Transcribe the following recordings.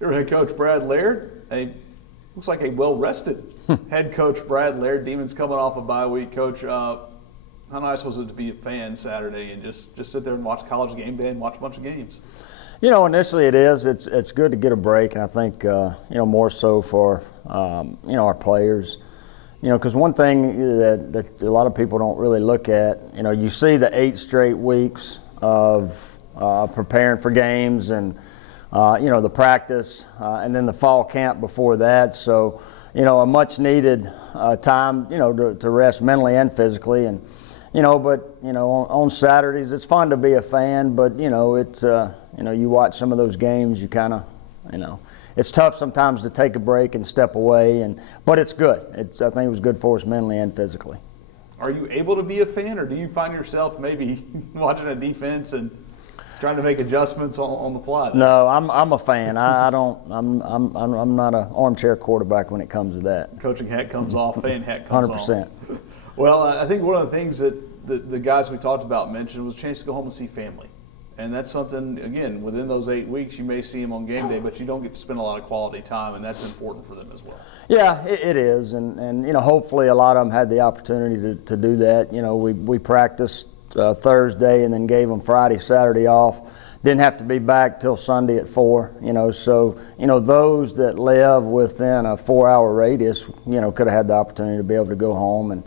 Your head coach Brad Laird, looks like a well-rested head coach Brad Laird. Demons coming off a bye week. Coach, how nice was it to be a fan Saturday and just sit there and watch College game day and watch a bunch of games? Initially it is. It's good to get a break, and I think more so for our players. Because one thing that a lot of people don't really look at, you see the 8 straight weeks of preparing for games and the practice, and then the fall camp before that. So, a much needed time, to rest mentally and physically. And, on Saturdays, it's fun to be a fan, but, it's, you watch some of those games, you kind of, it's tough sometimes to take a break and step away, but it's good. I think it was good for us mentally and physically. Are you able to be a fan, or do you find yourself maybe watching a defense and trying to make adjustments on the fly? No, I'm a fan. I'm not an armchair quarterback when it comes to that. Coaching hat comes off, fan hat comes 100%. on. Well, I think one of the things that the guys we talked about mentioned was a chance to go home and see family. And that's something, again, within those 8 weeks, you may see them on game day, but you don't get to spend a lot of quality time, and that's important for them as well. Yeah, it is. And hopefully a lot of them had the opportunity to do that. We practiced Thursday and then gave them Friday, Saturday off. Didn't have to be back till Sunday at 4, so, those that live within a 4-hour radius, could have had the opportunity to be able to go home and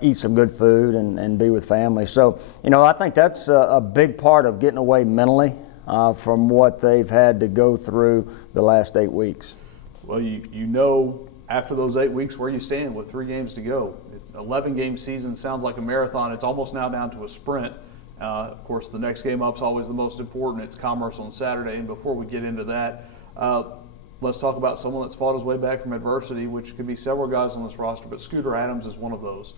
eat some good food and be with family. So, I think that's a big part of getting away mentally from what they've had to go through the last 8 weeks. Well, you know after those 8 weeks where you stand with 3 games to go. It's an 11-game season, sounds like a marathon. It's almost now down to a sprint. Of course, the next game up is always the most important. It's Commerce on Saturday. And before we get into that, let's talk about someone that's fought his way back from adversity, which could be several guys on this roster, but Scooter Adams is one of those.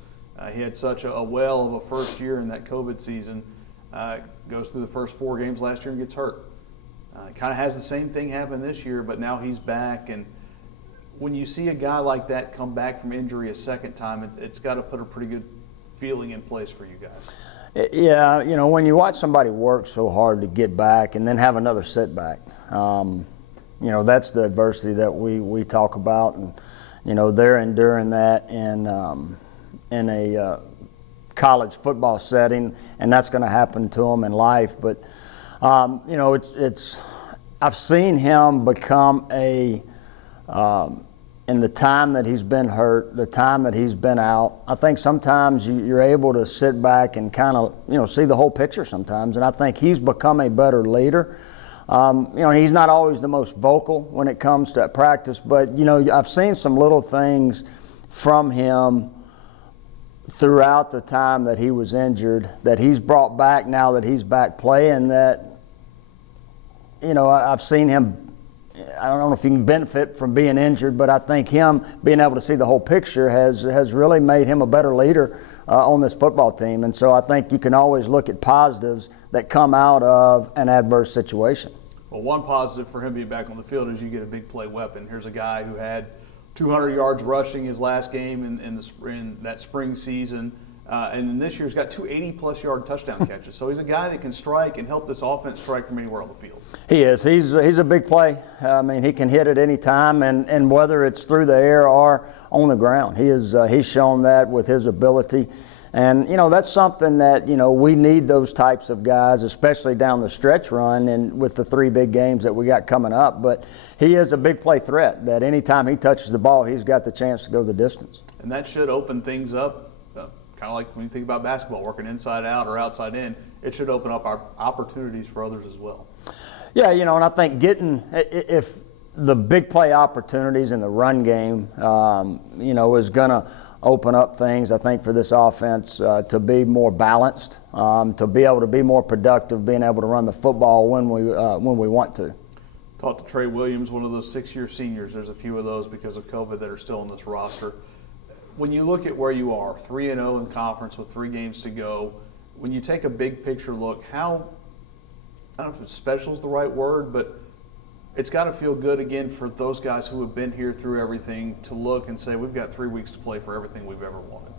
He had such a well of a first year in that COVID season. Goes through the first 4 games last year and gets hurt. Kind of has the same thing happen this year, but now he's back. And when you see a guy like that come back from injury a second time, it's got to put a pretty good feeling in place for you guys. Yeah, when you watch somebody work so hard to get back and then have another setback, that's the adversity that we talk about. And, they're enduring that in a college football setting, and that's going to happen to them in life. But, I've seen him become in the time that he's been hurt, the time that he's been out, I think sometimes you're able to sit back and kind of, see the whole picture sometimes. And I think he's become a better leader. He's not always the most vocal when it comes to practice, but, I've seen some little things from him throughout the time that he was injured that he's brought back now that he's back playing that, I've seen him. I don't know if he can benefit from being injured, but I think him being able to see the whole picture has really made him a better leader on this football team. And so I think you can always look at positives that come out of an adverse situation. Well, one positive for him being back on the field is you get a big play weapon. Here's a guy who had 200 yards rushing his last game in that spring season. And then this year's got 2 80-plus yard touchdown catches. So he's a guy that can strike and help this offense strike from anywhere on the field. He is. He's a big play. He can hit at any time, and whether it's through the air or on the ground. He's shown that with his ability. And, that's something that, we need those types of guys, especially down the stretch run and with the 3 big games that we got coming up. But he is a big play threat that anytime he touches the ball, he's got the chance to go the distance. And that should open things up. Kind of like when you think about basketball, working inside out or outside in, it should open up our opportunities for others as well. Yeah, and I think if the big play opportunities in the run game, is going to open up things, I think, for this offense to be more balanced, to be able to be more productive, being able to run the football when we want to. Talked to Trey Williams, one of those 6-year seniors. There's a few of those because of COVID that are still on this roster. When you look at where you are, 3-0 in conference with 3 games to go, when you take a big picture look, how, I don't know if special is the right word, but it's got to feel good again for those guys who have been here through everything to look and say, we've got 3 weeks to play for everything we've ever wanted.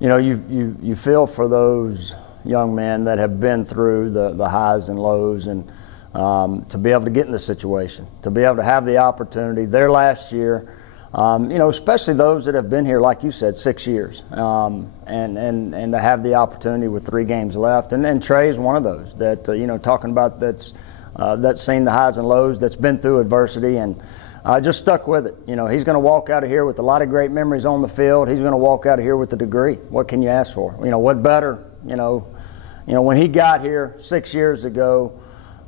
You feel for those young men that have been through the highs and lows, and to be able to get in this situation, to be able to have the opportunity. Their last year, especially those that have been here, like you said, 6 years, and to have the opportunity with 3 games left. And Trey's one of those that, talking about that's seen the highs and lows, that's been through adversity, and just stuck with it. He's going to walk out of here with a lot of great memories on the field. He's going to walk out of here with a degree. What can you ask for? What better? When he got here 6 years ago,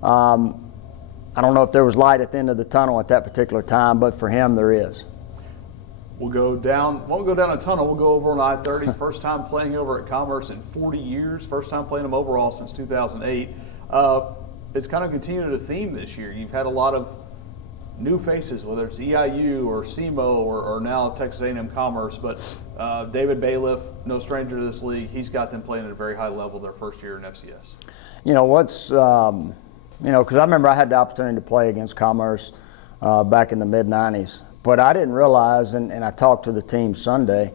I don't know if there was light at the end of the tunnel at that particular time, but for him, there is. Won't go down a tunnel. We'll go over on I-30. First time playing over at Commerce in 40 years. First time playing them overall since 2008. It's kind of continued a theme this year. You've had a lot of new faces, whether it's EIU or SEMO or now Texas A&M-Commerce. But David Bailiff, no stranger to this league, he's got them playing at a very high level their first year in FCS. Because I remember I had the opportunity to play against Commerce back in the mid-'90s. But I didn't realize, and I talked to the team Sunday,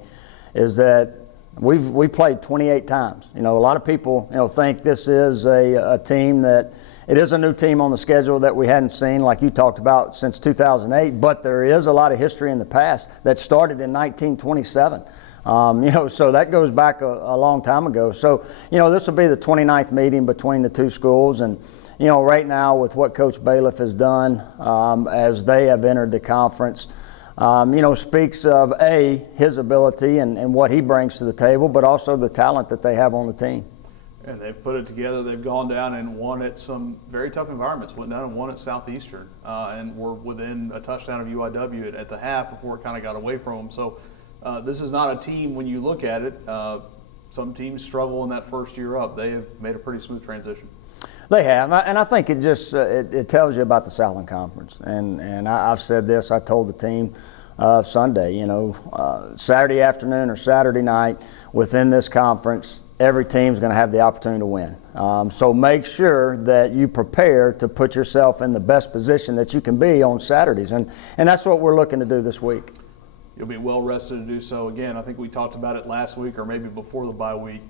is that we've played 28 times. A lot of people think this is a team that it is a new team on the schedule that we hadn't seen, like you talked about, since 2008. But there is a lot of history in the past that started in 1927. So that goes back a long time ago. So this will be the 29th meeting between the two schools, and right now with what Coach Bailiff has done as they have entered the conference, speaks of his ability and what he brings to the table, but also the talent that they have on the team. And they've put it together. They've gone down and won at some very tough environments. Went down and won at Southeastern, and were within a touchdown of UIW at the half before it kind of got away from them. So this is not a team, when you look at it, some teams struggle in that first year up. They have made a pretty smooth transition. They have, and I think it just it tells you about the Southland Conference. And I've said this. I told the team Sunday, Saturday afternoon or Saturday night within this conference, every team's going to have the opportunity to win. So make sure that you prepare to put yourself in the best position that you can be on Saturdays, and that's what we're looking to do this week. You'll be well rested to do so. Again, I think we talked about it last week or maybe before the bye week.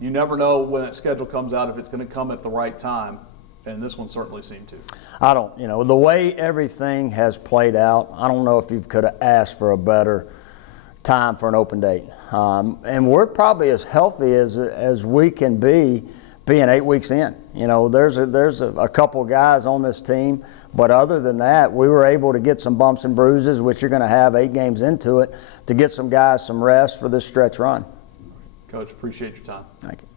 You never know when that schedule comes out if it's going to come at the right time, and this one certainly seemed to. I don't, the way everything has played out, I don't know if you could have asked for a better time for an open date. And we're probably as healthy as we can be being 8 weeks in. There's a couple of guys on this team, but other than that, we were able to get some bumps and bruises, which you're going to have 8 games into it, to get some guys some rest for this stretch run. Coach, appreciate your time. Thank you.